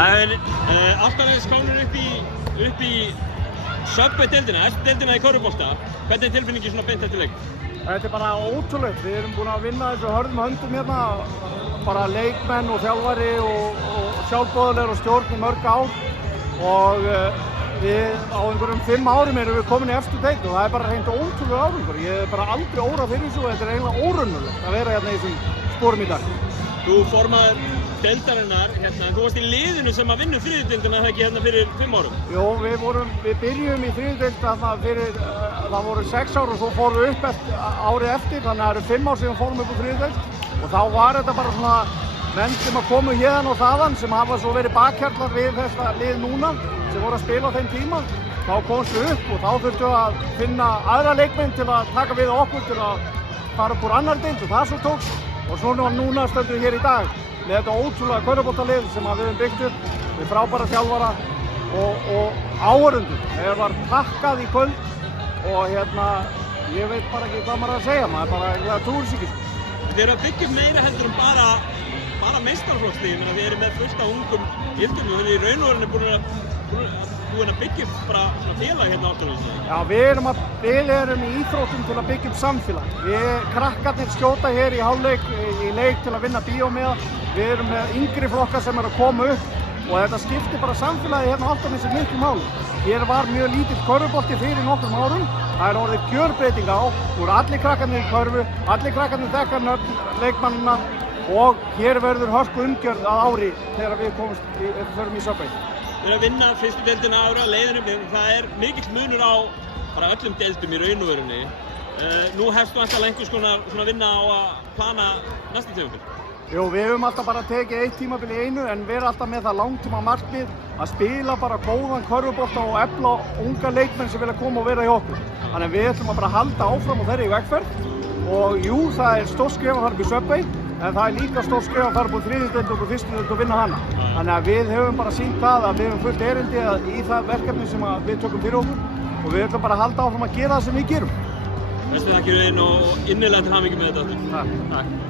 Álftanes komnir upp í Subway-deildina, efstu deildina í körfubolta. Hvernig er tilfinningin svona beint eftir leik? Þetta er bara ótrúlegt. Við erum búin að vinna þessu hörðum höndum hérna, bara leikmenn og þjálfari og sjálfboðaliðar og stjórn í mörg ár og við á einhverjum 5 árum erum við komin í efstu deild og það er bara hreint ótrúlegur árangur. Ég er bara aldrei órað fyrir þessu og þetta er eiginlega óraunverulegt að vera hérna í þessum sporum í dag. Þú formaður deildarinnar hérna, en þú varst í liðinu sem að vinna þriðjudeildina ekki hérna fyrir 5 árum? Jó, við byrjum í þriðjudeild þarna fyrir, það voru 6 ár og svo fórum við upp árið eftir, þannig að það eru 5 ár síðan fórum upp á þriðjudeild og þá var þetta bara svona menn sem að komu hérna og þaðan sem hafa svo verið bakhjarlar við þetta lið núna sem voru að spila á þeim tíma. Þá komst við upp og þá þurftum við að finna aðra leikmenn til að taka við okkur til að fara upp úr annar deild og það svo tókst og svona núna stöndum við hér í dag með þetta ótrúlega körfuboltalið sem við höfum byggt upp með frábæra þjálfara og áhorfendur. Það var pakkað í kvöld og hérna, ég veit bara ekki hvað maður er að segja, maður bara trúir sig ekki. Þið eru að byggja upp meira heldur bara meistaraflokksliðið, þið eru með fullt af ungum gildum og þið í raun og veru búin að byggja upp bara svona félag hérna á Álftanesi. Já, við erum í íþróttum til að byggja upp samfélag. Krakkarnir skjóta hér í hálfleik í leik til að vinna bíómiða. Við erum með yngri flokkar sem eru að koma upp og þetta skiptir bara samfélagi hérna á Álftanesi miklu máli. Hér var mjög lítill körfubolti fyrir nokkrum árum. Það er orðið gjörbreyting á. Nú eru allir krakkarnir í körfu, allir krakkarnir þekkja nöfn leikmannina og hér verður hörku umgjörð að ári þegar við förum í Subway. Við erum að vinna fyrstu deildina ára á leiðinum, það er mikill munur á bara öllum deildum í raun og verunni. Nú hefst þú alltaf einhvers konar svona vinna á að plana næsta tímabil? Jú, við höfum alltaf bara tekið eitt tímabil í einu en við erum alltaf með það langtíma markmið að spila bara góðan körfubolta og efla unga leikmenn sem vilja koma og vera í okkur. Þannig að við ætlum að bara halda áfram á þeirri vegferð og jú, það er stórt skref að fara upp í Subway en það er líka stórt skref að fara upp á þriðjudeild og fyrstu deild og vinna hana. Þannig að við höfum bara sýnt það að við höfum fullt erindi í það verkefni sem við tökum fyrir okkur og við ætlum bara að halda áfram að gera það sem við gerum. Bestu þakkir og innilega til hamingju með þetta aftur. Takk.